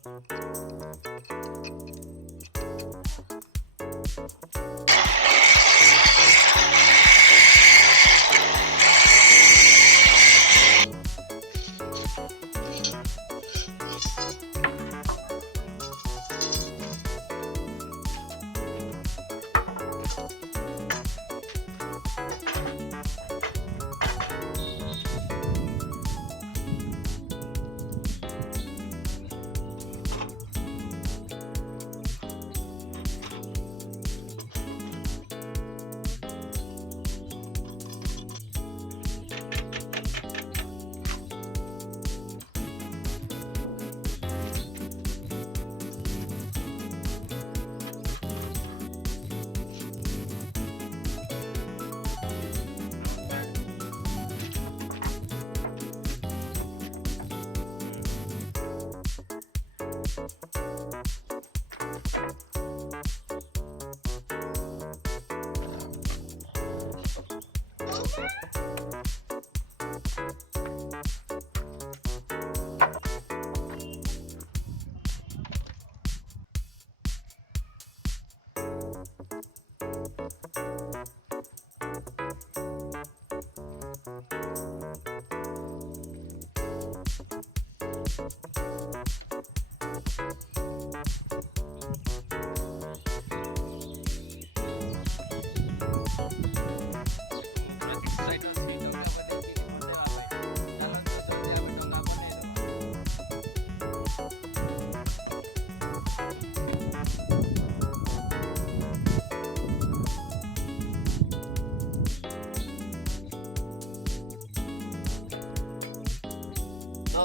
तो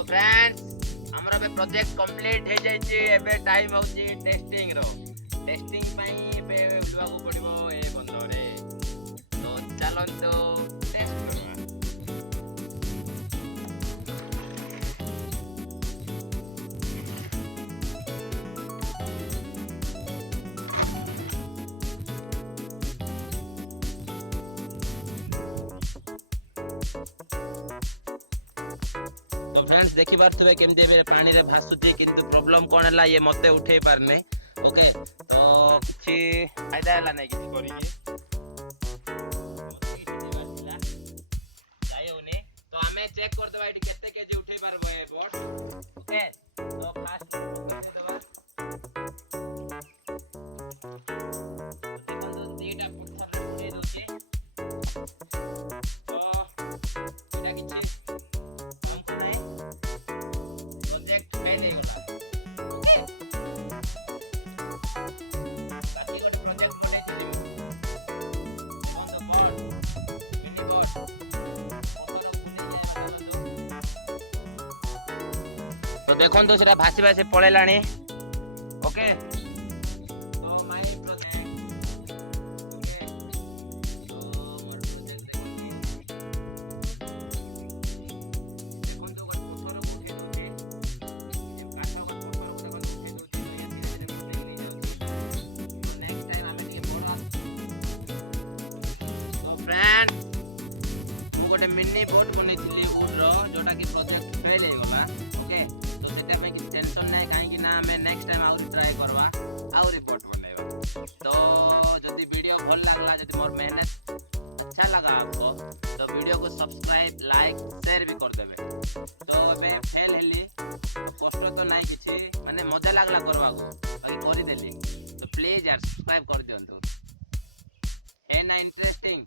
फ्रेंड्स हमर बे project complete हे जाय छी एबे टाइम हो छी टेस्टिंग रो टेस्टिंग पई बे बुलवा को पड़िबो ए बंदो रे तो चलन तो टेस्ट करवा तो फ्रेंड्स देखि पारथबे केमदे बे पानी रे भासुती किंतु प्रॉब्लम कोन हला ये मते उठे पारने ओके तो किछि फायदा हला नै किछि करी जाइओनी तो हमें चेक कर देबा एटी केते केजी उठे पारबो ए बोट ओके तो फास्ट दे देबा देखो तो दीटा पत्थर रे उठे दोची तो एटा किछि तो देखो तो सेटा भासी भासी पळेलाणी ओके तो माय प्रोजेक्ट ओके तो मोर प्रोजेक्ट देखो तो फोटो उठे दोचे ये काटा को फोटो उठे दोचे ये धीरे धीरे नहीं जाउची तो नेक्स्ट टाइम हमें के बड़ा तो फ्रेंड मु गोटे मिनी बोट बनै थिली वुड रो जोटा कि प्रोजेक्ट फेल हे गला ओके तो सेटा में कि टेंशन नै काहे कि ना हमें नेक्स्ट टाइम और ट्राई करवा और रिपोर्ट बनाइबा तो जदी वीडियो भल लागला जदी मोर मेहनत अच्छा लगा आपको तो वीडियो को सब्सक्राइब लाइक शेयर भी कर देबे तो बे फेल हेली कष्ट तो नै किछि माने मजा लागला करवा को अभी करि देली तो प्लीज यार सब्सक्राइब कर दियंतु है ना इंटरेस्टिंग